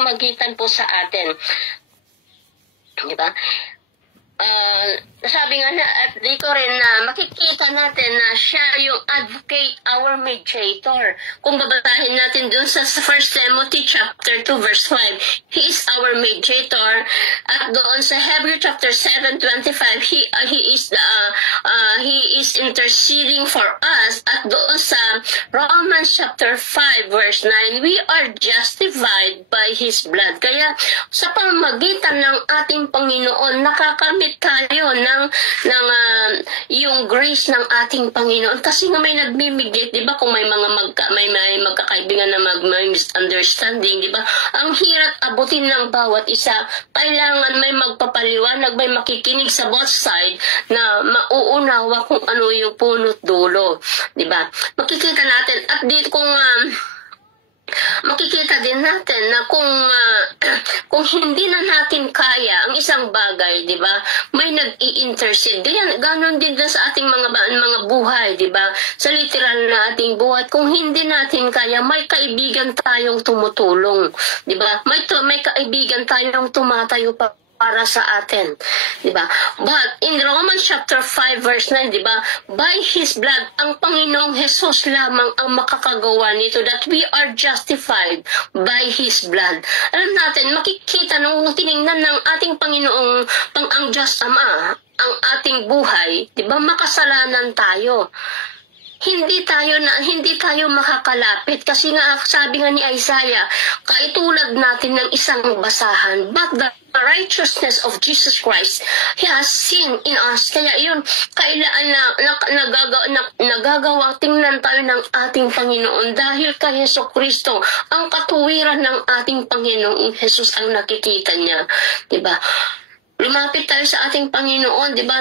magitan po sa atin. Di ba? Sabi nga na, at dito rin na makikita natin na siya yung advocate, our mediator. Kung babasahin natin dun sa 1 Timothy chapter 2 verse 5, he is our mediator. At doon sa Hebrew chapter 7:25, he is interceding for us. At doon sa Romans chapter 5 verse 9, we are justified by his blood. Kaya sa pamamagitan ng ating Panginoon, nakakamit tayo ng yung grace ng ating Panginoon, kasi nga may nagmimigit, di ba, kung may mga magkakaibigan na may misunderstanding, di ba, ang hirap abutin ng bawat isa. Kailangan may magpapaliwanag, may makikinig sa both side na mauunawa kung ano yung punot dulo, di ba. Makikita natin at dito kung makikita din natin na kung hindi na natin kaya ang isang bagay, di ba? May nag-i-intercede. Ganon din sa ating mga buhay, di ba? Sa literal na ating buhay, kung hindi natin kaya, may kaibigan tayong tumutulong, di ba? May kaibigan tayong tumatayo para sa atin, di ba? But in Romans chapter 5 verse 9, di ba? By his blood, ang Panginoong Jesus lamang ang makakagawa nito, that we are justified by his blood. Alam natin, makikita nung tiningnan ng ating Panginoong ang Diyos Ama, ang ating buhay, di ba? Makasalanan tayo. Hindi tayo makakalapit kasi nga sabi nga ni Isaiah, kaitulad natin ng isang basahan, but the righteousness of Jesus Christ, He has seen in us. Kaya yun, kailangan nagagawa, tingnan tayo ng ating Panginoon dahil kay Hesus Kristo, ang katuwiran ng ating Panginoong Jesus ang nakikita niya. Diba? Lumapit tayo sa ating Panginoon, di ba?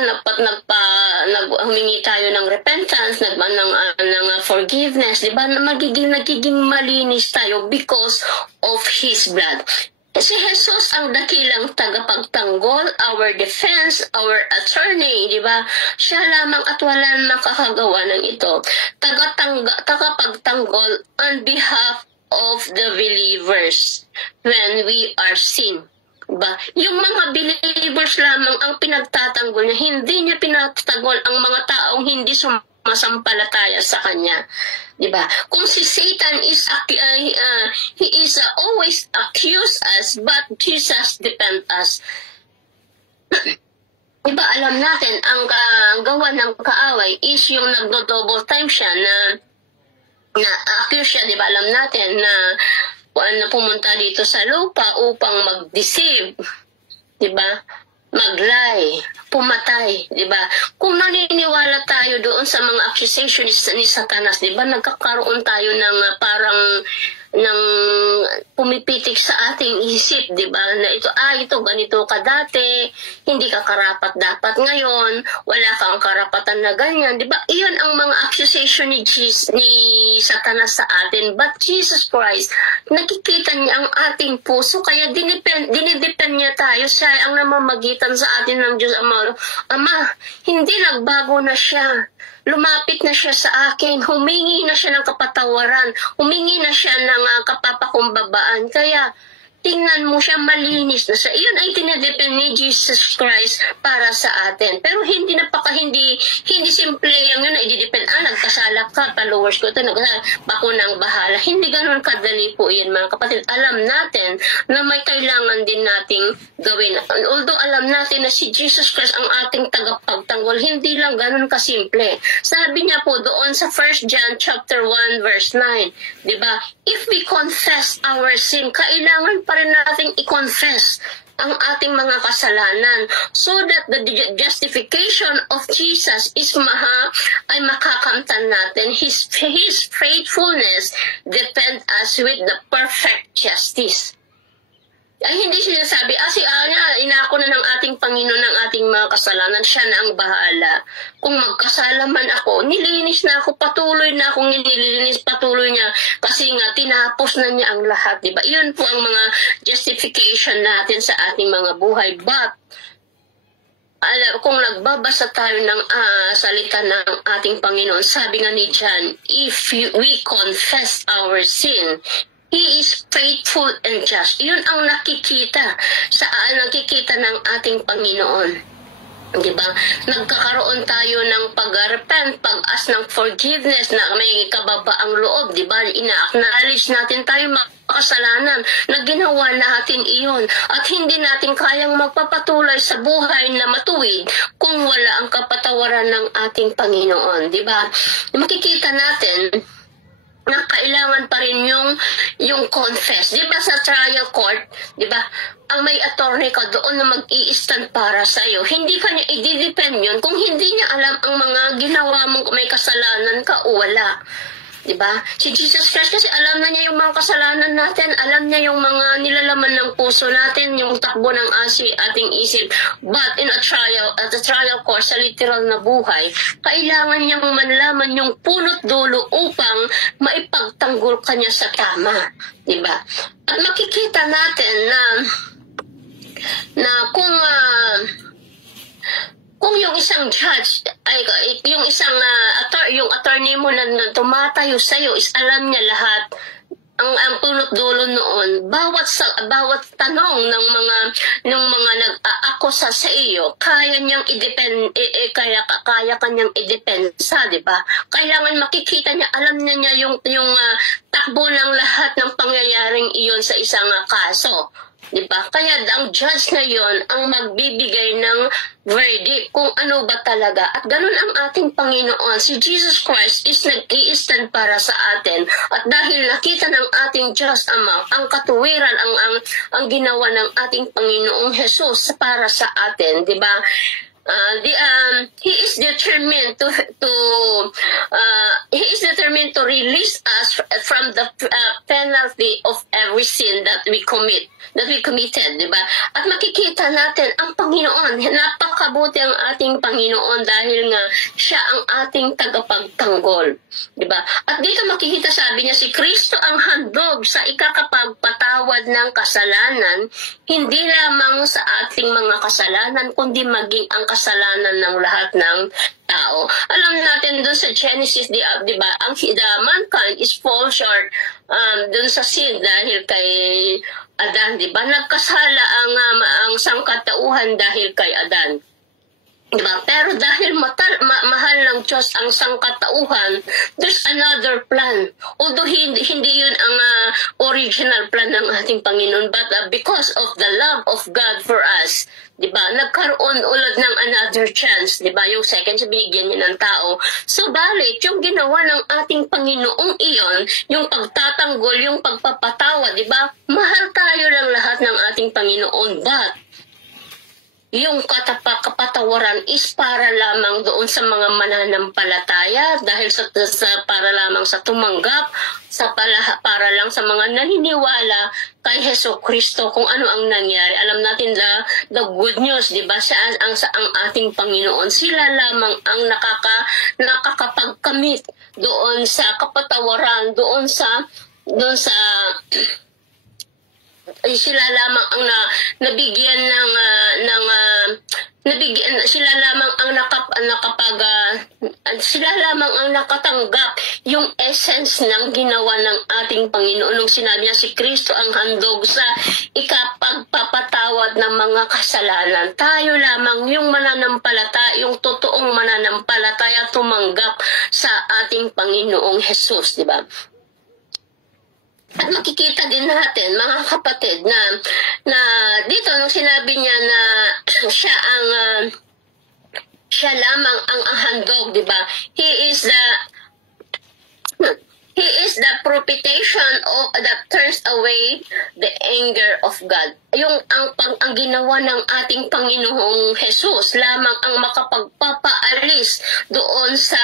Humingi tayo ng repentance, ng forgiveness, di ba? Nagiging malinis tayo because of His blood. Si Jesus ang dakilang tagapagtanggol, our defense, our attorney, di ba? Siya lamang at walang makakagawa ng ito. Tagapagtanggol on behalf of the believers when we are sin. Diba? Yung mga believers lamang ang pinagtatanggol niya, hindi niya pinagtatanggol ang mga taong hindi sumasampalataya sa kanya. Diba? Kung si Satan he is always accuse us, but Jesus defend us. Diba, alam natin, ang gawa ng kaaway is yung nagdo-double time siya na accuse siya, diba, alam natin na pumunta dito sa lupa upang mag-deceive, diba? Mag-lie, pumatay, diba? Kung naniniwala tayo doon sa mga accusations ni Satanas, diba? Nagkakaroon tayo ng parang pumipitik sa ating isip, di ba? Na ito ganito ka dati, hindi ka karapat dapat ngayon, wala kang karapatan na ganyan, di ba? Iyon ang mga accusation ni Satanas sa atin. But Jesus Christ, nakikita niya ang ating puso, kaya dinidepend niya tayo, siya ang namamagitan sa atin ng Diyos Ama. Ama, hindi nagbago na siya. Lumapit na siya sa akin, humingi na siya ng kapatawaran, humingi na siya ng kapapakumbabaan. Kaya, tingnan mo siya, malinis na siya. Iyon ay tinadepend ni Jesus Christ para sa atin. Pero hindi simple yung yun na i-depend, nagkasala ka, followers ko ito, ako nang bahala. Hindi ganun kadali po yun, mga kapatid. Alam natin na may kailangan din nating gawin. Although alam natin na si Jesus Christ ang ating tagapagtanggol, hindi lang ganun kasimple. Sabi niya po doon sa 1 John chapter 1 verse 9, di ba? If we confess our sin, kailangan pa rin nating i-confess ang ating mga kasalanan so that the justification of Jesus ay makakamtan natin. His faithfulness depend us with the perfect justice. Ay hindi sinasabi, inako na ng ating Panginoon ng ating mga kasalanan, siya na ang bahala. Kung magkasala man ako, nilinis na ako, patuloy na akong nililinis, patuloy niya, kasi nga tinapos na niya ang lahat, diba? Iyon po ang mga justification natin sa ating mga buhay. But, kung nagbabasa tayo ng salita ng ating Panginoon, sabi nga ni John, if we confess our sin, He is faithful and just. Yun ang nakikita ng ating Panginoon. Diba? Nagkakaroon tayo ng pag-repent, pag-ask ng forgiveness na may kababaang loob, diba? Ina-acknowledge natin tayo makasalanan na ginawa natin iyon at hindi natin kayang magpapatuloy sa buhay na matuwid kung wala ang kapatawaran ng ating Panginoon, diba? Makikita natin na kailangan pa rin yung confess. Di ba sa trial court, di ba, ang may attorney ka doon na mag-i-stand para sa'yo. Hindi ka niya i-depend yun kung hindi niya alam ang mga ginawa mong may kasalanan ka o wala. Diba? Si Jesus Christ kasi alam na niya yung mga kasalanan natin, alam niya yung mga nilalaman ng puso natin, yung takbo ng ating isip. But in at the trial court, sa literal na buhay, kailangan niyang manlaman yung punot dulo upang maipagtanggol ka niya sa tama. Diba? At makikita natin na kung yung isang judge, yung isang yung attorney mo na tumatayo sa iyo is alam niya lahat ang punot dulo noon, bawat tanong ng mga nag-aakusa sa iyo, kaya niyang kaya kanyang i-depensa, di ba? Kailangan makikita niya, alam niya yung takbo ng lahat ng pangyayaring iyon sa isang kaso. Diba? Kaya ang judge na yon ang magbibigay ng verdict kung ano ba talaga. At ganun ang ating Panginoon. Si Jesus Christ is nag-i-stand para sa atin. At dahil nakita ng ating Diyos Ama, ang katuwiran, ang ginawa ng ating Panginoong Jesus para sa atin. Diba? He is determined to release us from the penalty of every sin that we committed, di ba? At makikita natin ang Panginoon, napakabuti ang ating Panginoon dahil nga siya ang ating tagapagtanggol, di ba? At dito makikita, sabi niya, si Kristo ang handog sa ikakapagpatawad ng kasalanan, hindi lamang sa ating mga kasalanan, kundi maging ang kasalanan ng lahat ng tao. Alam natin doon sa Genesis, di ba, the mankind is fall short doon sa sin dahil kay Adan, di ba? Nagkasala ang sangkatauhan dahil kay Adan. Diba? Pero dahil mahal ng Diyos ang sangkatauhan, there's another plan. Although hindi yun ang original plan ng ating Panginoon, but because of the love of God for us, diba? Nagkaroon ulit ng another chance, diba? Yung second sa binigyan niya ng tao. So, balik, yung ginawa ng ating Panginoong iyon, yung pagtatanggol, yung pagpapatawa, diba? Mahal tayo ng lahat ng ating Panginoon, but yung kapatawaran is para lamang doon sa mga mananampalataya dahil para lamang sa tumanggap, para lang sa mga naniniwala kay Hesus Kristo kung ano ang nangyari. Alam natin the good news, di ba? Ang ating Panginoon, sila lamang ang nakakapagkamit doon sa kapatawaran, doon sa sila lamang ang nabigyan sila lamang ang sila lamang ang nakatanggap yung essence ng ginawa ng ating Panginoon nung sinabi niya si Kristo ang handog sa ikapagpapatawad ng mga kasalanan. Tayo lamang yung mananampalataya, yung totoong mananampalataya tumanggap sa ating Panginoong Jesus, di ba? At makikita din natin, mga kapatid, na dito nung sinabi niya na siya lamang ang handog, di ba? He is the propitiation that turns away the anger of God. Ang ginawa ng ating Panginoong Jesus lamang ang makapagpapaalis doon sa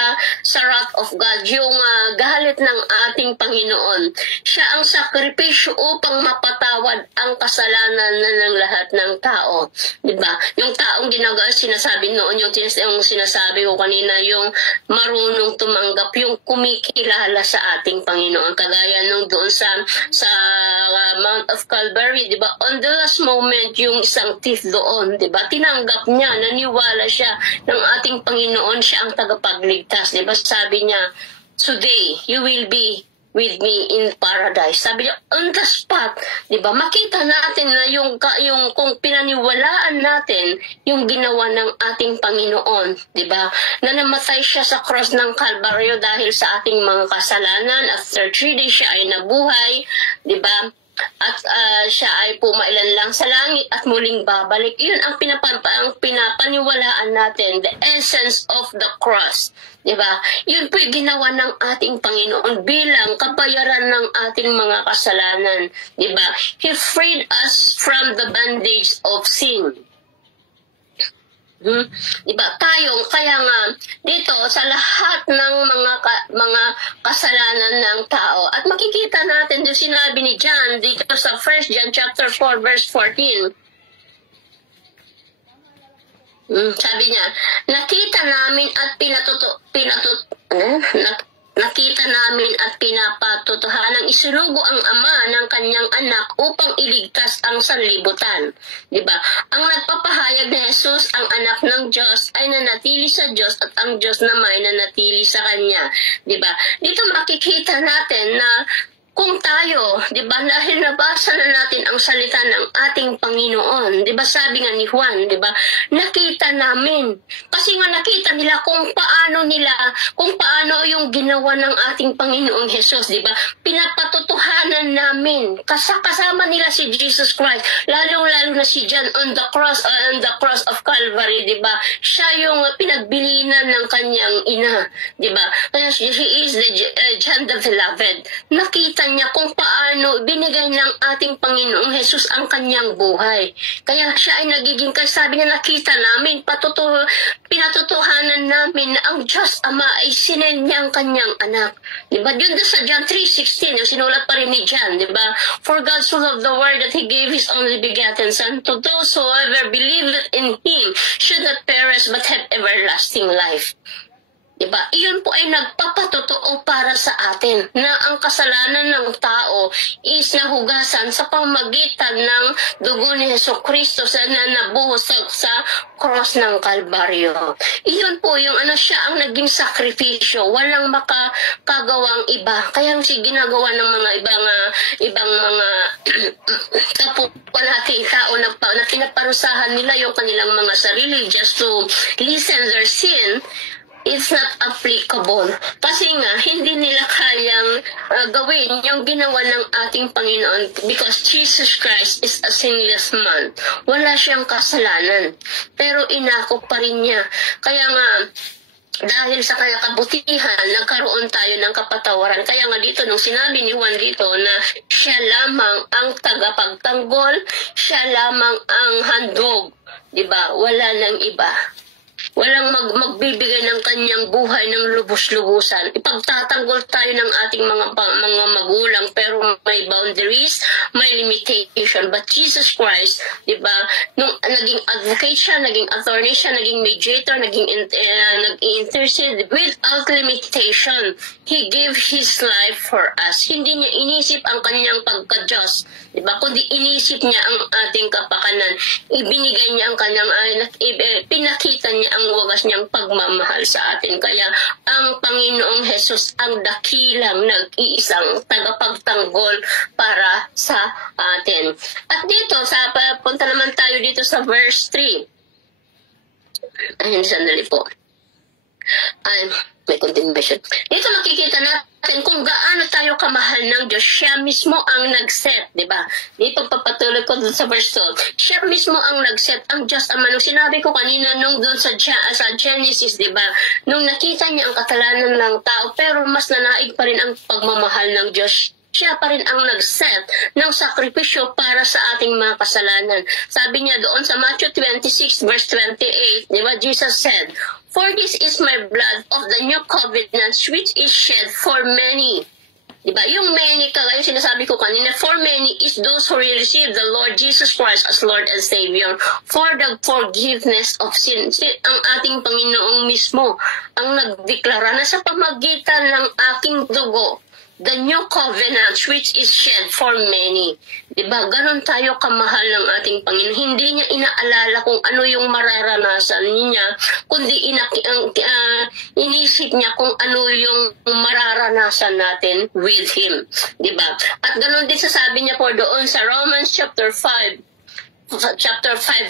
wrath of God, yung galit ng ating Panginoon. Siya ang sakripisyo upang mapatawad ang kasalanan ng lahat ng tao. Diba? Yung taong sinasabi noon, yung sinasabi ko kanina, yung marunong tumanggap, yung kumikilala sa ating Panginoon. Kagaya nung doon sa Mount of Calvary, diba? On the last moment, yung isang thief doon, diba? Tinanggap niya, naniwala siya ng ating Panginoon, siya ang tagapagligtas. Diba? Sabi niya, today, you will be with me in paradise. Sabi niya, on the spot, di ba? Makita natin na yung kung pinaniwalaan natin yung ginawa ng ating Panginoon, di ba? Na namatay siya sa cross ng Kalbaryo dahil sa ating mga kasalanan. After 3 days siya ay nabuhay, di ba? At siya ay pumailan lang sa langit at muling babalik. Yun ang pinapaniwalaan natin, the essence of the cross. Diba? Yun po yung ginawa ng ating Panginoon bilang kabayaran ng ating mga kasalanan. Diba? He freed us from the bondage of sin. Diba? Kaya nga, dito sa lahat ng mga kasalanan ng tao, at makikita natin yung sinabi ni John dito sa 1 John chapter 4 verse 14. Sabi niya, nakita namin at pinapatutuhanang isinugo ang Ama ng kanyang anak upang iligtas ang sanlibutan. Diba? Ang nagpapahayag na Jesus, ang anak ng Diyos, ay nanatili sa Diyos at ang Diyos naman ay nanatili sa Kanya. Diba? Dito makikita natin na kung tayo, di ba, dahil nabasa na natin ang salita ng ating Panginoon, di ba, sabi nga ni Juan, di ba, nakita namin. Kasi nga nakita nila kung paano yung ginawa ng ating Panginoong Jesus, di ba, pinapatotohanan namin. Kasama nila si Jesus Christ, lalong-lalo na si John on the cross of Calvary, di ba, siya yung pinagbilinan ng kanyang ina, di ba, he is the John the Beloved. Nakita niya kung paano binigay ng ating Panginoong Jesus ang kanyang buhay. Kaya siya ay nagiging, sabi niya, nakita namin, pinatutuhanan namin na ang Diyos Ama ay sinend niya ang kanyang anak. Diba? Yun sa John 3:16, yung sinulat pa rin ni John, diba? For God so loved the world that He gave His only begotten Son, to those who ever believe in Him should not perish but have everlasting life. Diba? Iyon po ay nagpapatotoo para sa atin na ang kasalanan ng tao is nahugasan sa pamagitan ng dugo ni Jesucristo na nabuhos sa cross ng Kalbaryo. Iyon po yung siya ang naging sakripisyo, walang makakagawang iba. Kaya ginagawa ng mga ibang mga kapwa nating tao na pinaparusahan nila yung kanilang mga sarili just to lessen their sin. It's not applicable. Kasi nga, hindi nila kayang gawin yung ginawa ng ating Panginoon because Jesus Christ is a sinless man. Wala siyang kasalanan. Pero inako pa rin niya. Kaya nga, dahil sa kanya kabutihan, nagkaroon tayo ng kapatawaran. Kaya nga dito, nung sinabi ni Juan dito na siya lamang ang tagapagtanggol, siya lamang ang handog. Diba? Wala nang iba. Walang magbibigay ng kanyang buhay ng lubos-lubusan. Ipagtatanggol tayo ng ating mga magulang pero may boundaries, may limitation. But Jesus Christ, di ba, nung naging advocate siya, naging attorney siya, naging mediator, nag-intercede without limitation. He gave His life for us. Hindi niya inisip ang kanyang pagka-Diyos, di ba? Kundi inisip niya ang ating kapakanan. Ibinigay niya ang kanyang, pinakita niya ang wagas niyang pagmamahal sa atin. Kaya ang Panginoong Jesus ang dakilang nag-iisang tagapagtanggol para sa atin. At dito, punta naman tayo dito sa verse 3. Ayun, sandali po. May continuation. Dito makikita natin kung gaano tayo kamahal ng Diyos. Siya mismo ang nag-set, di ba? Dito papatuloy ko dun sa verse 2. Siya mismo ang nag-set, ang Diyos Ama. Nung sinabi ko kanina nung dun sa Genesis, di ba? Nung nakita niya ang kasalanan ng tao, pero mas nanaig pa rin ang pagmamahal ng Diyos. Siya pa rin ang nag-set ng sakripisyo para sa ating mga kasalanan. Sabi niya doon sa Matthew 26 verse 28, di ba? Jesus said, "For this is my blood of the new covenant which is shed for many." Diba? Yung many, kagaya sinasabi ko kanina, for many is those who will receive the Lord Jesus Christ as Lord and Savior for the forgiveness of sin. Ang ating Panginoong mismo ang nagdeklara na sa pamagitan ng aking dugo, the new covenant which is shed for many. Diba? Ganon tayo kamahal ng ating Panginoon. Hindi niya inaalala kung ano yung mararanasan niya, kundi inisip niya kung ano yung mararanasan natin with Him. Diba? At ganon din sasabi niya po doon sa Romans chapter 5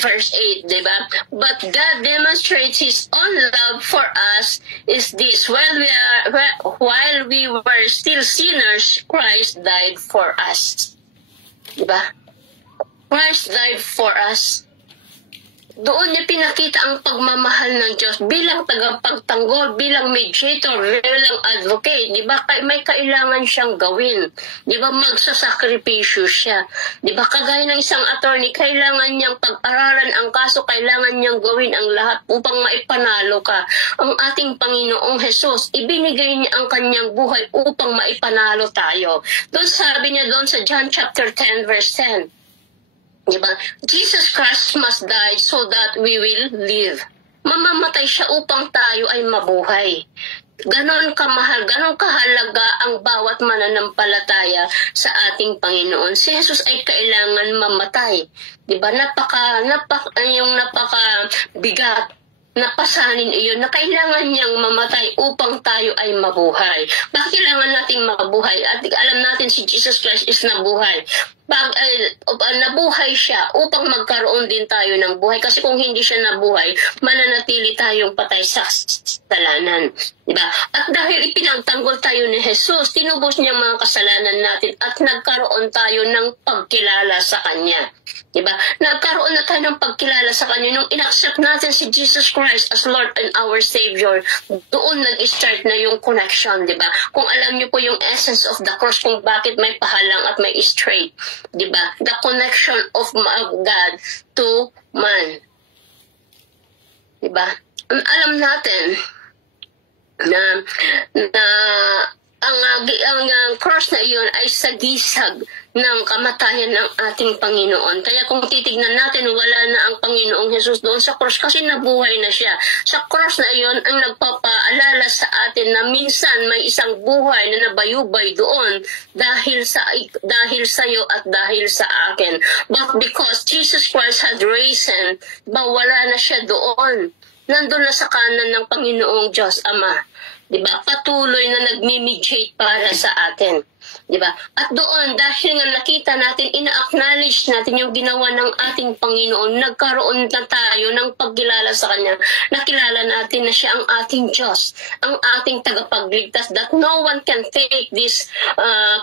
verse 8, diba? But God demonstrates His own love for us is this: while we were still sinners, Christ died for us. Diba? Christ died for us. Doon niya pinakita ang pagmamahal ng Diyos bilang tagapagtanggol, bilang mediator, bilang advocate. Di ba? May kailangan siyang gawin. Di ba? Magsasakripisyo siya. Di ba? Kagaya ng isang attorney, kailangan niyang pag-aralan ang kaso, kailangan niyang gawin ang lahat upang maipanalo ka. Ang ating Panginoong Jesus, ibinigay niya ang kanyang buhay upang maipanalo tayo. Doon sabi niya doon sa John chapter 10 verse 10. Diba? Jesus Christ must die so that we will live. Mamamatay siya upang tayo ay mabuhay. Ganon kamahal, ganon kahalaga ang bawat mananampalataya sa ating Panginoon. Si Jesus ay kailangan mamatay. Diba? Napaka-bigat na pasanin iyon na kailangan niyang mamatay upang tayo ay mabuhay. Bakit kailangan nating mabuhay? At alam natin si Jesus Christ is nabuhay. Nabuhay siya upang magkaroon din tayo ng buhay. Kasi kung hindi siya nabuhay, mananatili tayong patay sa kasalanan. Diba? At dahil ipinagtanggol tayo ni Jesus, tinubos niya mga kasalanan natin at nagkaroon tayo ng pagkilala sa Kanya. Diba? Nagkaroon na tayo ng pagkilala sa Kanya nung in-accept natin si Jesus Christ as Lord and our Savior. Doon nag-start na yung connection. Diba? Kung alam niyo po yung essence of the cross, kung bakit may pahalang at may straight. Diba? The connection of God to man. Diba? Alam natin na ang cross na iyon ay sagisag ng kamatayan ng ating Panginoon. Kaya kung titignan natin, wala na ang Panginoong Jesus doon sa cross kasi nabuhay na siya. Sa cross na iyon ang nagpapaalala sa atin na minsan may isang buhay na nabayubay doon dahil sa iyo at dahil sa akin. But because Jesus Christ had risen, wala na siya doon. Nandun na sa kanan ng Panginoong Diyos Ama. Diba? Patuloy na nagmi-mediate para sa atin. Diba? At doon, dahil nga nakita natin, ina-acknowledge natin yung ginawa ng ating Panginoon, nagkaroon na tayo ng pagkilala sa Kanya. Nakilala natin na siya ang ating Diyos, ang ating tagapagligtas, that no one can take this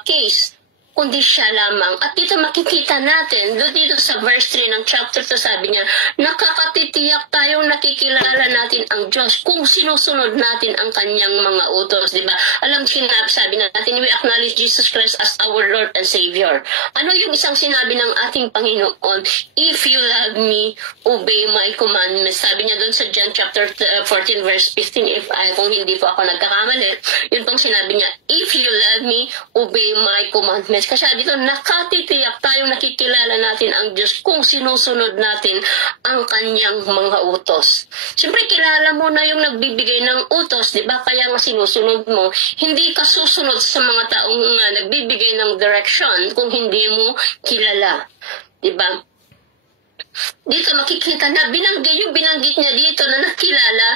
case kundi siya lamang. At dito makikita natin, dito sa verse 3 ng chapter 2, sabi niya, nakakatitiyak tayong nakikilala natin ang Diyos kung sinusunod natin ang kanyang mga utos. Diba? Sabi natin, we acknowledge Jesus Christ as our Lord and Savior. Ano yung isang sinabi ng ating Panginoon? If you love me, obey my commandments. Sabi niya doon sa John chapter 14 verse 15, kung hindi po ako nagkakamali, yun pong sinabi niya, if you love me, obey my commandments. Kasi dito, nakatitiyak tayong nakikilala natin ang Diyos kung sinusunod natin ang kanyang mga utos. Siyempre, kilala mo na yung nagbibigay ng utos, di ba? Kaya nga sinusunod mo. Hindi ka susunod sa mga taong nagbibigay ng direction kung hindi mo kilala. Di ba? Dito makikita na binanggit niya dito na nakilala,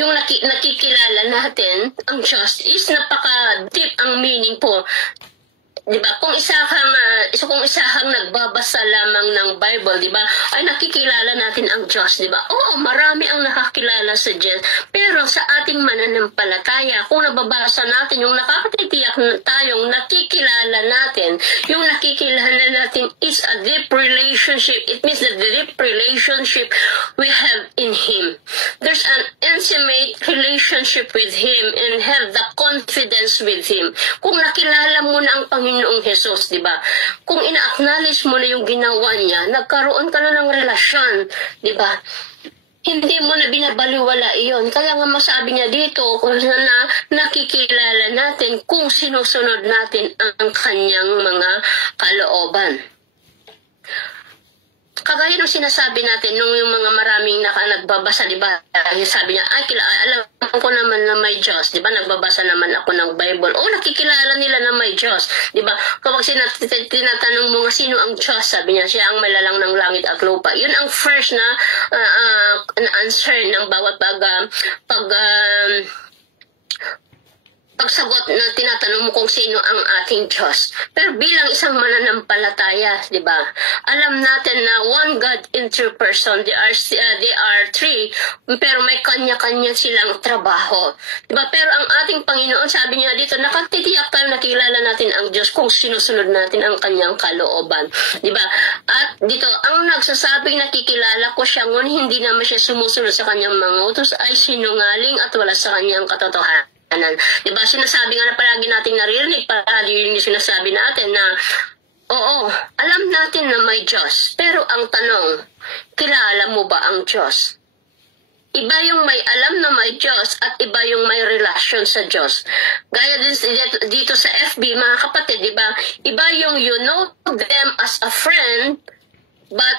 yung nakikilala natin ang Diyos is napaka-deep ang meaning po. Diba? Kung isa kang nagbabasa lamang ng Bible, diba? Ay nakikilala natin ang Diyos, diba? Oo, marami ang nakakilala sa Diyos. Pero sa ating mananampalataya, kung nababasa natin yung nakakatitiyak na tayong nakikilala natin, yung nakikilala natin is a deep relationship. It means the deep relationship we have in Him. There's an intimate relationship with Him and have the confidence with Him. Kung nakilala mo na ang Panginoong Jesus, di ba? Kung ina-acknowledge mo na yung ginawa niya, nagkaroon ka na ng relasyon, di ba? Hindi mo na binabaliwala iyon. Kaya nga masabi niya dito kung na nakikilala natin kung sinusunod natin ang kanyang mga kalooban. kagaya ng sinasabi natin nung yung mga maraming nagbabasa, di ba? Sabi niya, ay, alam ko naman na may Diyos, di ba? Nagbabasa naman ako ng Bible. O, nakikilala nila na may Diyos, di ba? Kapag tinatanong mo nga sino ang Diyos, sabi niya, siya ang malalang ng langit at lupa. Yun ang first na answer ng bawat pagsagot na tinatanong mo kung sino ang ating Diyos. Pero bilang isang mananampalataya, di ba? Alam natin na one God in three person, they are three, pero may kanya-kanya silang trabaho. Di ba? Pero ang ating Panginoon, sabi niya dito, nakatitiyak tayo, nakilala natin ang Diyos kung sinusunod natin ang kanyang kalooban. Di ba? At dito, ang nagsasabing nakikilala ko siya, ngunit hindi naman siya sumusunod sa kanyang mga utos, ay sinungaling at wala sa kanyang katotohanan. Diba, sinasabi nga na palagi natin naririnig, palagi yung sinasabi natin na, oo, alam natin na may Diyos. Pero ang tanong, kilala mo ba ang Diyos? Iba yung may alam na may Diyos at iba yung may relasyon sa Diyos. Gaya din dito sa FB, mga kapatid, diba? Iba yung you know them as a friend, but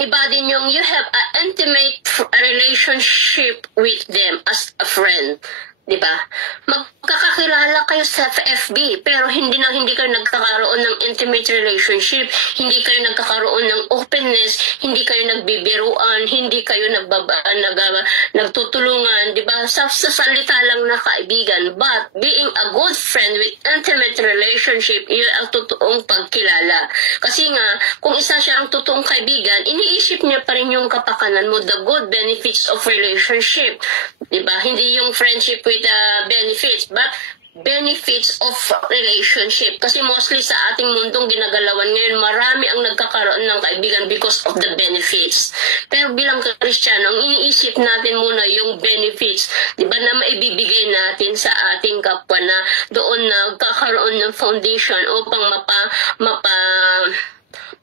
iba din yung you have an intimate relationship with them as a friend. Diba? Magkakakilala kayo sa FB, pero hindi kayo nagkakaroon ng intimate relationship, hindi kayo nagkakaroon ng openness, hindi kayo nagbibiruan, hindi kayo nagtutulungan, diba? Sa salita lang na kaibigan. But being a good friend with intimate relationship, yun ang totoong pagkilala. Kasi nga, kung isa siya ang totoong kaibigan, iniisip niya pa rin yung kapakanan mo, the good benefits of relationship. Diba? Hindi yung friendship with benefits, but benefits of relationship. Kasi mostly sa ating mundong ginagalawan ngayon, marami ang nagkakaroon ng kaibigan because of the benefits. Pero bilang Kristiyano, ang iniisip natin muna yung benefits, di ba, na maibibigay natin sa ating kapwa na doon na magkakaroon ng foundation upang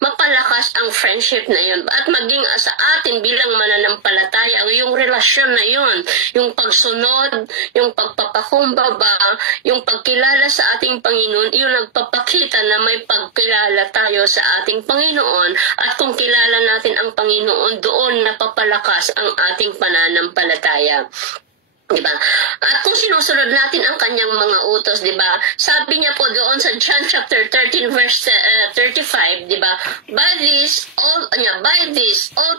mapalakas ang friendship na yun. At maging sa atin bilang mananampalataya, yung relasyon na yun, yung pagsunod, yung pagpapakumbaba, yung pagkilala sa ating Panginoon, yung nagpapakita na may pagkilala tayo sa ating Panginoon. At kung kilala natin ang Panginoon, doon napapalakas ang ating pananampalataya. Diba? At kung sinusunod natin ang kanyang mga utos, diba? Sabi niya po doon sa John chapter 13 verse 35, diba? By this all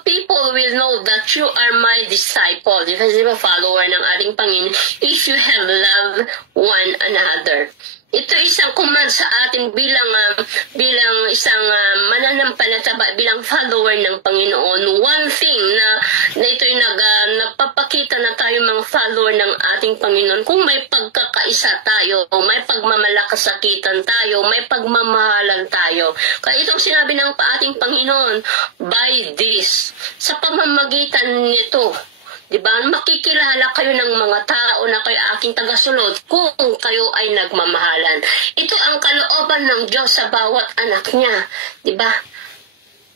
people will know that you are my disciple. Diba? Follower ng ating Panginoon, if you have loved one another. Ito isang command sa atin bilang isang mananampalataya, bilang follower ng Panginoon. One thing na ito'y nagpapakita na tayo mga follower ng ating Panginoon. Kung may pagkakaisa tayo, may pagmamalakasakitan tayo, may pagmamahalan tayo. Kaya itong sinabi ng ating Panginoon, by this, sa pamamagitan nito, diba? Makikilala kayo ng mga tao na kayo aking tagasunod kung kayo ay nagmamahalan. Ito ang kalooban ng Diyos sa bawat anak niya. Diba?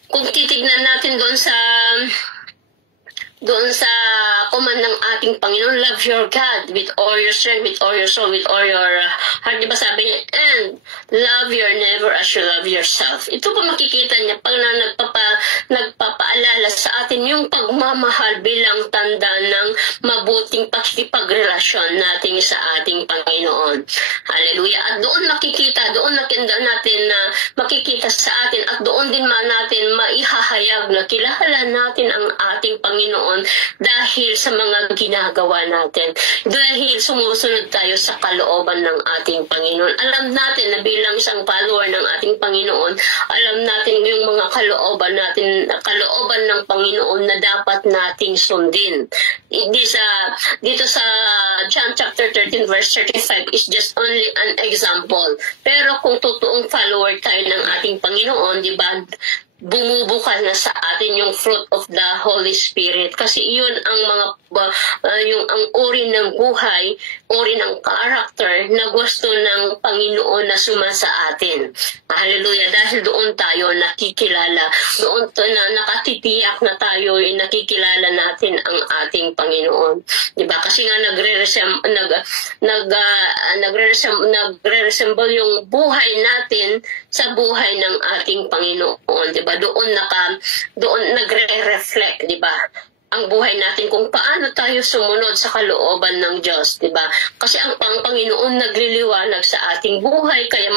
Kung titignan natin doon sa command ng ating Panginoon, love your God with all your strength, with all your soul, with all your heart. Diba sabi niya, and love your neighbor as you love yourself. Ito po makikita niya pag nagpapaalala sa atin yung pagmamahal bilang tanda ng mabuting pakikipagrelasyon natin sa ating Panginoon. Hallelujah. At doon makikita sa atin at doon din natin maihahayag na kilala natin ang ating Panginoon dahil sa mga ginagawa natin. Dahil sumusunod tayo sa kalooban ng ating Panginoon. Alam natin na bilang isang follower ng ating Panginoon, alam natin yung mga kalooban ng Panginoon na dapat nating sundin. Dito sa John chapter 13 verse 35 is just only an example. Pero kung totoong follower tayo ng ating Panginoon, di ba, bumubukas na sa atin yung fruit of the Holy Spirit. Kasi yun ang ang uri ng buhay, uri ng character na gusto ng Panginoon na sumasa atin. Hallelujah. Dahil doon tayo nakikilala, doon na nakatitiyak na tayo ay nakikilala natin ang ating Panginoon. Diba? Kasi nga nagre-resemble yung buhay natin sa buhay ng ating Panginoon. Diba? ba? Doon nagre-reflect, di ba? Ang buhay natin kung paano tayo sumunod sa kalooban ng Diyos, di ba? Kasi ang Panginoon nagliliwanag sa ating buhay, kaya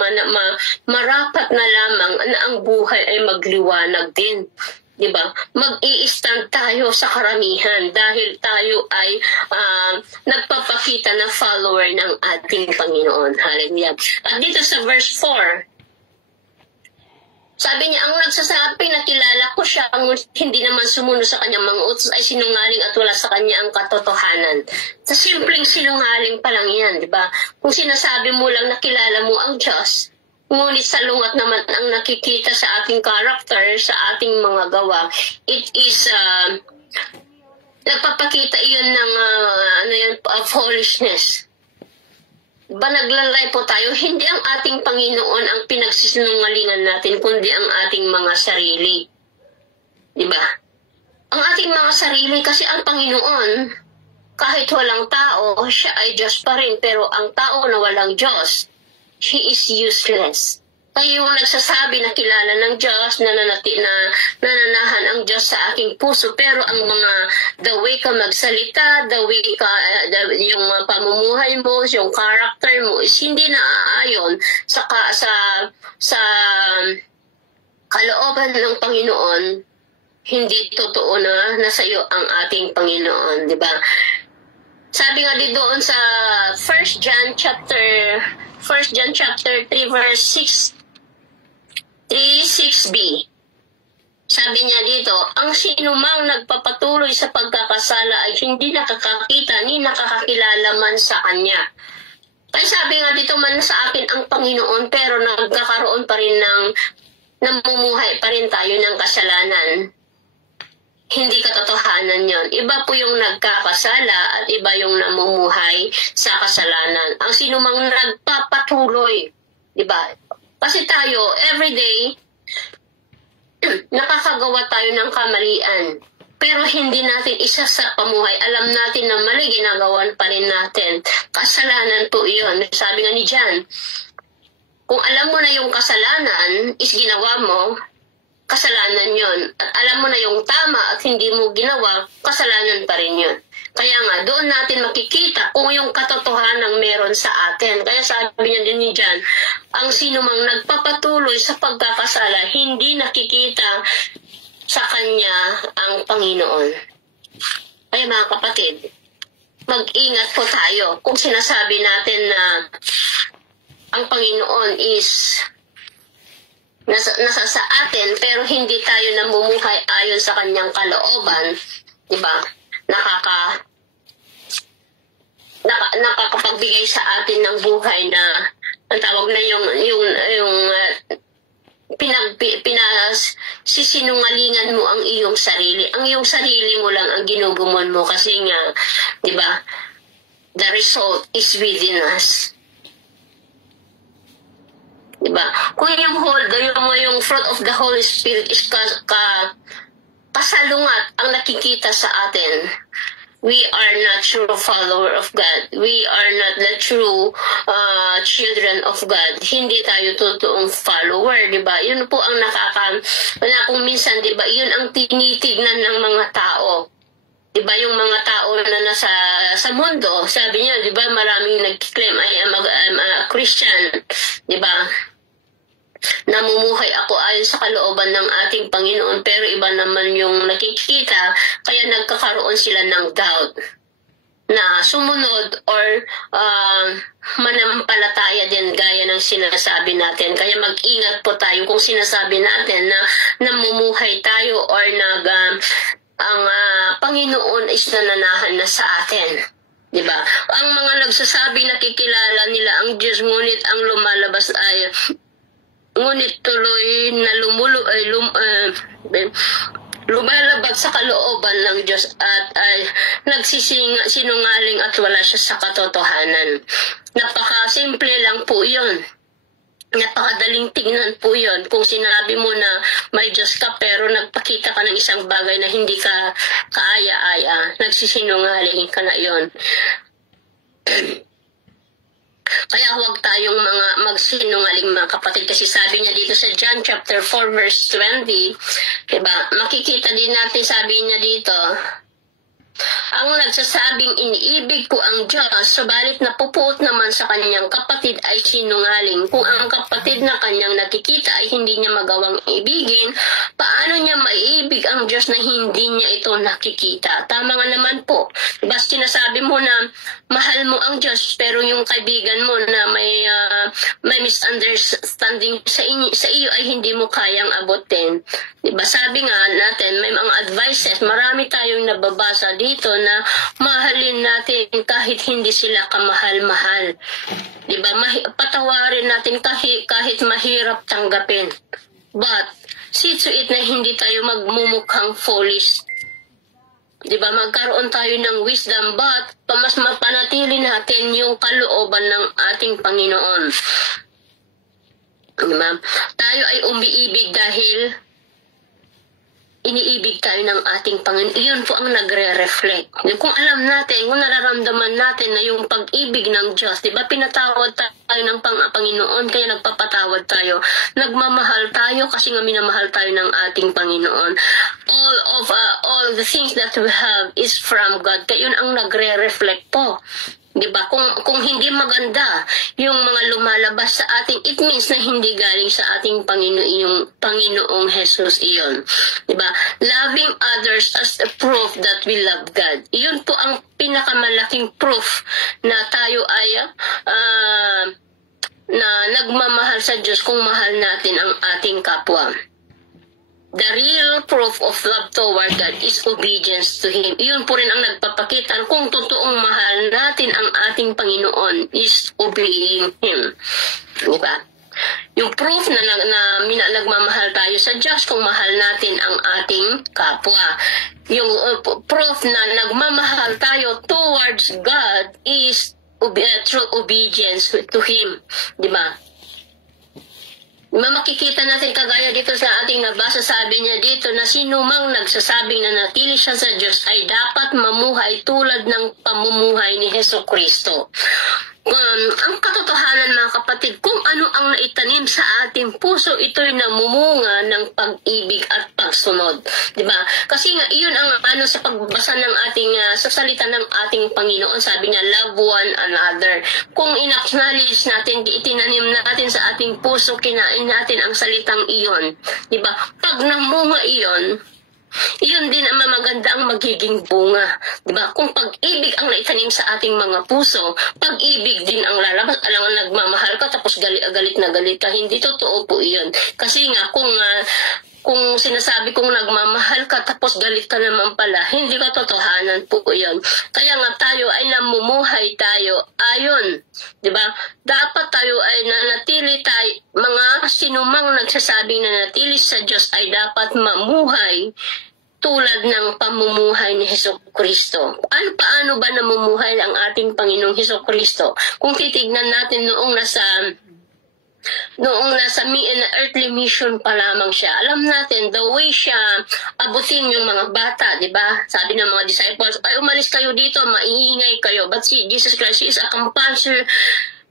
marapat na lamang na ang buhay ay magliwanag din. Diba? Mag-i-stand tayo sa karamihan dahil tayo ay nagpapakita na follower ng ating Panginoon. Hallelujah. At dito sa verse 4, sabi niya, ang nagsasabi na kilala ko siya, ang hindi naman sumunod sa kanyang mga utos ay sinungaling at wala sa kanya ang katotohanan. Sa simpleng sinungaling pa lang yan, di ba? Kung sinasabi mo lang na kilala mo ang Diyos, ngunit salungat naman ang nakikita sa ating character, sa ating mga gawa, it is, nagpapakita iyon ng, foolishness. Ba naglalay po tayo, hindi ang ating Panginoon ang pinagsisinungalingan natin, kundi ang ating mga sarili. Diba? Ang ating mga sarili, kasi ang Panginoon, kahit walang tao, siya ay Diyos pa rin, pero ang tao na walang Diyos, He is useless. Kayo yung nagsasabi na kilala ng Diyos, nananahan ang Diyos sa aking puso, pero ang mga the way ka magsalita, the way ka, yung pamumuhay mo, yung character mo is hindi naaayon sa kalooban ng Panginoon. Hindi totoo na nasa iyo ang ating Panginoon, di ba? Sabi nga dito doon sa 1 John chapter 3 verse 6b. Sabi niya dito, ang sinumang nagpapatuloy sa pagkakasala ay hindi nakakakita ni nakakakilala man sa Kanya. Kaya sabi nga dito, man sa akin ang Panginoon, pero nagkakaroon pa rin namumuhay pa rin tayo ng kasalanan. Hindi katotohanan yon. Iba po yung nagkakasala at iba yung namumuhay sa kasalanan. Ang sinumang nagpapatuloy, di ba? Kasi tayo, everyday, nakakagawa tayo ng kamalian. Pero hindi natin isa sa pamuhay. Alam natin na mali, ginagawan pa rin natin. Kasalanan po iyon. Sabi nga ni John, kung alam mo na yung kasalanan is ginawa mo, kasalanan yon. At alam mo na yung tama at hindi mo ginawa, kasalanan pa rin yun. Kaya nga, doon natin makikita kung yung katotohanan meron sa atin. Kaya sabi niya din ni John, ang sinumang nagpapatuloy sa pagkakasala, hindi nakikita sa kanya ang Panginoon. Kaya mga kapatid, mag-ingat po tayo kung sinasabi natin na ang Panginoon is nasa sa atin, pero hindi tayo namumuhay ayon sa kanyang kalooban, di ba? Nakakapagbigay sa atin ng buhay na ang tawag na sinungalingan mo ang iyong sarili. Ang iyong sarili mo lang ang ginugumon mo kasi nga, di ba? The result is within us. Diba? Kung yung fruit of the Holy Spirit is kasalungat ang nakikita sa atin, we are not true follower of God. We are not the true children of God. Hindi tayo totoong follower, di ba? Yun po ang kung minsan, di ba, yun ang tinitignan ng mga tao. Di ba, yung mga tao na nasa sa mundo, sabi niya, di ba, maraming nag-claim, I'm a Christian, di ba? Namumuhay ako ayon sa kalooban ng ating Panginoon, pero iba naman yung nakikita, kaya nagkakaroon sila ng doubt na sumunod or manampalataya din gaya ng sinasabi natin. Kaya mag-ingat po tayo kung sinasabi natin na namumuhay tayo or ang Panginoon is nananahan na sa atin. Diba? Ang mga nagsasabing nakikilala nila ang Diyos, ngunit ang ngunit tuloy na lumalabag sa kalooban ng Diyos at nagsisinungaling at wala siya sa katotohanan. Napakasimple lang po yun. Napakadaling tignan po yun. Kung sinabi mo na may Diyos ka pero nagpakita ka ng isang bagay na hindi ka kaaya-aya, nagsisinungaling ka na yun. Kaya huwag tayong mga magsinungaling mga kapatid, kasi sabi niya dito sa John chapter 4 verse 20, diba? Makikita din natin, sabi niya dito, ang nagsasabing iniibig ko ang Diyos, subalit napupuot naman sa kanyang kapatid ay sinungaling. Kung ang kapatid na kanyang nakikita ay hindi niya magawang ibigin, paano niya maiibig ang Diyos na hindi niya ito nakikita? Tama nga naman po. Diba sinasabi mo na mahal mo ang Diyos, pero yung kaibigan mo na may misunderstanding sa iyo ay hindi mo kayang abutin. Diba sabi nga natin, may mga advices, marami tayong nababasa dito na mahalin natin kahit hindi sila kamahal-mahal. Diba? Patawarin natin kahit mahirap tanggapin. But, see to it na hindi tayo magmumukhang foolish. Diba? Magkaroon tayo ng wisdom, but mas mapanatili natin yung kalooban ng ating Panginoon. Diba? Tayo ay umiibig dahil iniibig tayo ng ating Panginoon. Iyon po ang nagre-reflect. Kung alam natin, kung nararamdaman natin na yung pag-ibig ng Diyos, di ba pinatawad tayo ng Panginoon, kaya nagpapatawad tayo. Nagmamahal tayo kasi nga minamahal tayo ng ating Panginoon. All the things that we have is from God. Kaya yun ang nagre-reflect po. Diba? Kung hindi maganda yung mga lumalabas sa ating, it means na hindi galing sa ating Panginoong Jesus iyon. Diba? Loving others as a proof that we love God. Iyon po ang pinakamalaking proof na tayo ay na nagmamahal sa Diyos kung mahal natin ang ating kapwa. The real proof of love toward God is obedience to Him. Iyon po rin ang nagpapakita kung totoong mahal natin ang ating Panginoon is obeying Him. Diba? Yung proof na nagmamahal tayo sa Diyos kung mahal natin ang ating kapwa. Yung proof na nagmamahal tayo towards God is through obedience to Him. Diba? Makikita natin kagaya dito sa ating nabasa, sabi niya dito na sino mang nagsasabing na natili siya sa Diyos ay dapat mamuhay tulad ng pamumuhay ni Hesukristo. Ang katotohanan mga kapatid, kung ano ang naitanim sa ating puso, ito'y namumunga ng pag-ibig at pagsunod. Diba? Kasi nga, iyon ang sa pagbasa ng ating, sa salita ng ating Panginoon, sabi niya, love one another. Kung in-acknowledge natin, itinanim natin sa ating puso, kinain natin ang salitang iyon. Diba? Pag namunga iyon, iyon din ang maganda ang magiging bunga. Diba? Kung pag-ibig ang naitanim sa ating mga puso, pag-ibig din ang lalabas. Alam nga, nagmamahal ka tapos galit na galit ka. Hindi totoo po iyon. Kasi nga, kung sinasabi kong nagmamahal ka tapos galit ka naman pala, hindi ka totohanan po yun. Kaya nga tayo ay namumuhay tayo ayon. Diba? Dapat tayo ay nanatili tayo, mga sinumang nagsasabing nanatili sa Diyos ay dapat mamuhay tulad ng pamumuhay ni Hesukristo. Paano ba namumuhay ang ating Panginoong Hesukristo? Kung titignan natin noong nasa earthly mission pa lamang siya, alam natin, the way siya abutin yung mga bata, di ba? Sabi ng mga disciples, ay umalis kayo dito, maiingay kayo. But si Jesus Christ is a compassionate,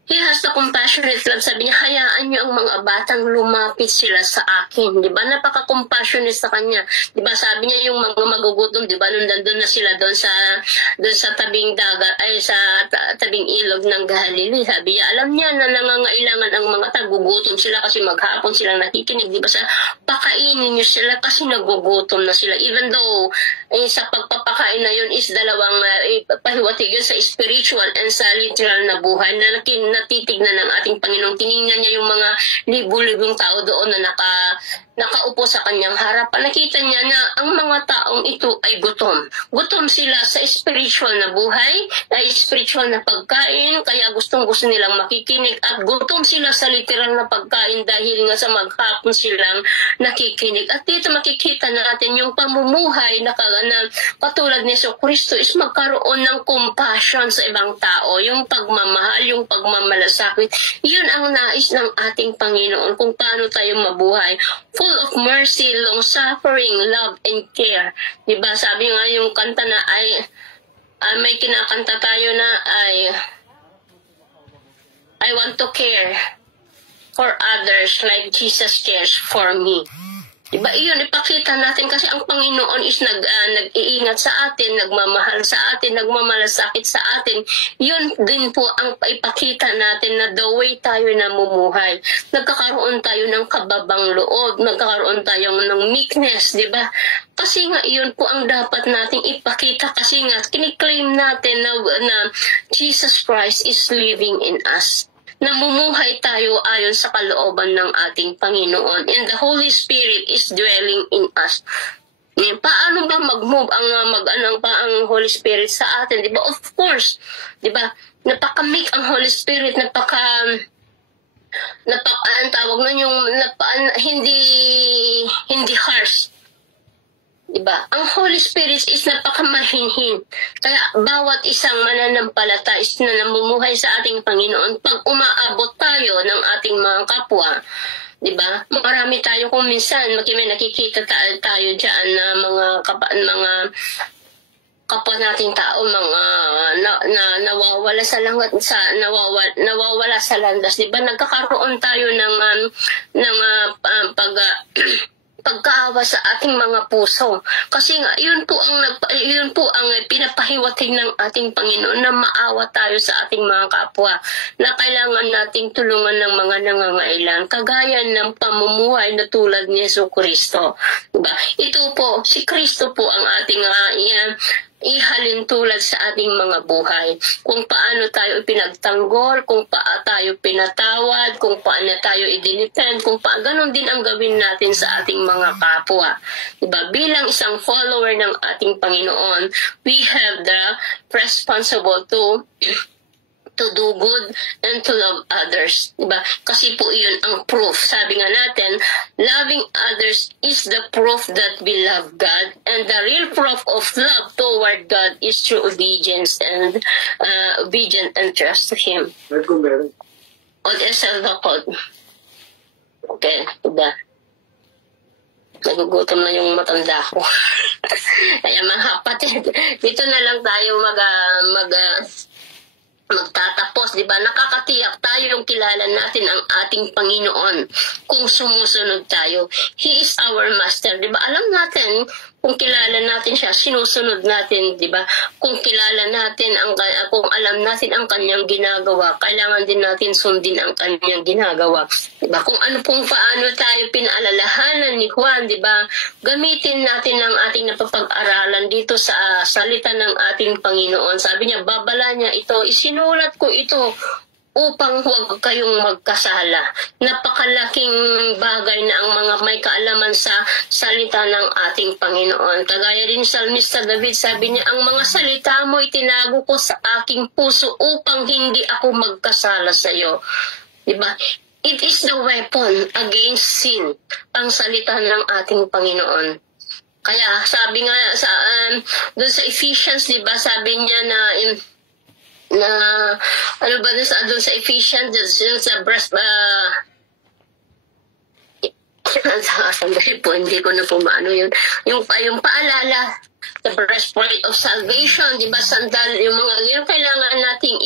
He has the compassionate love. Sabi niya, hayaan niyo ang mga batang lumapit sila sa akin. Di ba? Napaka-compassionate sa kanya. Di ba? Sabi niya yung mga magugutom, di ba? Nandun na sila doon sa tabing dagat, ay sa tabing ilog ng Galilee. Sabi niya, alam niya na nangangailangan ang mga tagugutom sila kasi maghapon silang nakikinig. Di ba? Pakainin niyo sila kasi nagugutom na sila. Even though sa pagpapakain na yun is dalawang pahiwatig yun sa spiritual and sa literal na buhay na natitignan ng ating Panginoon. Tinignan niya yung mga libu-libong tao doon na nakaupo sa kanyang harapan. Nakita niya na ang mga taong ito ay gutom. Gutom sila sa spiritual na buhay, ay spiritual na pagkain, kaya gustong-gusto nilang makikinig, at gutom sila sa literal na pagkain dahil nga sa maghapon silang nakikinig. At dito makikita natin yung pamumuhay na katulad ni Jesucristo is magkaroon ng compassion sa ibang tao, yung pagmamahal, yung pagmamalasakit. Yun ang nais ng ating Panginoon kung paano tayo mabuhay. Full of mercy, long-suffering, love, and care. Diba? Sabi nga yung kanta na may kinakanta tayo na ay I want to care for others like Jesus cares for me. Diba, iyon, ipakita natin kasi ang Panginoon is nag-iingat sa atin, nagmamahal sa atin, nagmamalasakit sa atin. Yun din po ang ipakita natin na the way tayo namumuhay. Nagkakaroon tayo ng kababang loob, nagkakaroon tayo ng meekness, diba? Kasi nga, iyon po ang dapat nating ipakita kasi nga, kiniklaim natin na Jesus Christ is living in us. Namumuhay tayo ayon sa kalooban ng ating Panginoon and the Holy Spirit is dwelling in us. Paano ba mag-move ang Holy Spirit sa atin? Diba? Of course, diba? Napaka-meek ang Holy Spirit, ang tawag na yung hindi harsh. Diba? Ang Holy Spirit is napakamahinhin. Kaya bawat isang mananampalataya is na namumuhay sa ating Panginoon, pag umaabot tayo ng ating mga kapwa, diba? Marami tayo kung minsan, may nakikita tayo dyan na mga kapwa nating tao, mga nawawala sa landas, diba? Nagkakaroon tayo ng pagkaawa sa ating mga puso. Kasi nga, yun po ang pinapahiwatig ng ating Panginoon na maawa tayo sa ating mga kapwa na kailangan nating tulungan ng mga nangangailangan kagaya ng pamumuhay na tulad ni Jesucristo. Diba? Ito po, si Kristo po ang ating ihalin tulad sa ating mga buhay. Kung paano tayo pinagtanggol, kung paano tayo pinatawad, kung paano tayo idinipend, kung paano ganun din ang gawin natin sa ating mga kapwa. Diba? Bilang isang follower ng ating Panginoon, we have the responsible to do good and to love others. Diba? Kasi po yun ang proof. Sabi nga natin, loving others is the proof that we love God, and the real proof of love toward God is through obedience and trust to Him. Od esel dakod. Okay, diba? Nagugutom na yung matanda ko. Kaya mga kapatid, dito na lang tayo magtatapos, di ba? Nakakatiyak tayong kilala natin ang ating Panginoon kung sumusunod tayo. He is our master, di ba? Alam natin kung kilala natin siya, sinusunod natin, di ba? Kung kilala natin, kung alam natin ang kanyang ginagawa, kailangan din natin sundin ang kanyang ginagawa. Di ba? Kung paano tayo pinaalalahanan ni Juan, di ba? Gamitin natin ang ating napapag-aralan dito sa salita ng ating Panginoon. Sabi niya, babala niya ito, isinulat ko ito upang huwag kayong magkasala. Napakalaking bagay na ang mga may kaalaman sa salita ng ating Panginoon. Kagaya din Salmista David, sabi niya, ang mga salita mo itinago ko sa aking puso upang hindi ako magkasala sa iyo. Diba? It is the weapon against sin, ang salita ng ating Panginoon. Kaya sabi nga doon sa Ephesians, diba, sabi niya doon sa Ephesians, sa breast, sandali po, hindi ko na po maano yun. Yung paalala, the breastplate of salvation, di ba, sandal, yung kailangan nating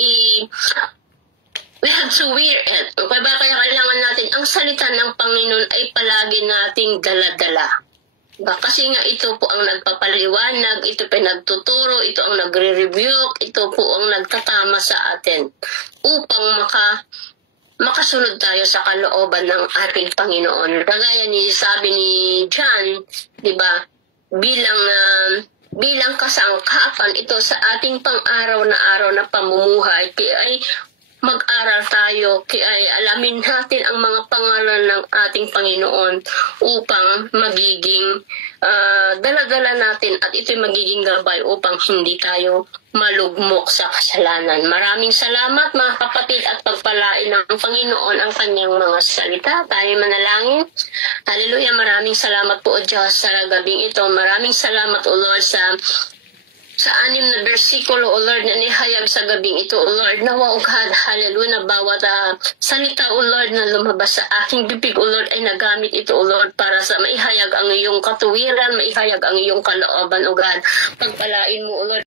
we have to wear it. Kaya kailangan natin, ang salita ng Panginoon ay palagi nating dala-dala. Kasi nga ito po ang nagpapaliwanag, ito pinagtuturo, ito ang nagre-rebuke, ito po ang nagtatama sa atin upang makasunod tayo sa kalooban ng ating Panginoon. Kagaya sabi ni John, di ba, bilang kasangkapan ito sa ating pang-araw na pamumuhay, kaya ay mag-aral tayo, kaya alamin natin ang mga pangalan ng ating Panginoon upang magiging dala-dala natin at ito'y magiging gabay upang hindi tayo malugmok sa kasalanan. Maraming salamat mga kapatid at pagpalain ng Panginoon ang kanyang mga salita. Tayo manalangin. Hallelujah, maraming salamat po o Diyos sa gabing ito. Maraming salamat o Lord sa 6 na bersikulo, O Lord, na nihayag sa gabing ito, O Lord, nawa, O God, hallelujah, bawat salita, O Lord, na lumabas sa aking bibig, O Lord, ay nagamit ito, O Lord, para sa maihayag ang iyong katuwiran, maihayag ang iyong kalooban, O God. Pagpalain mo, O Lord,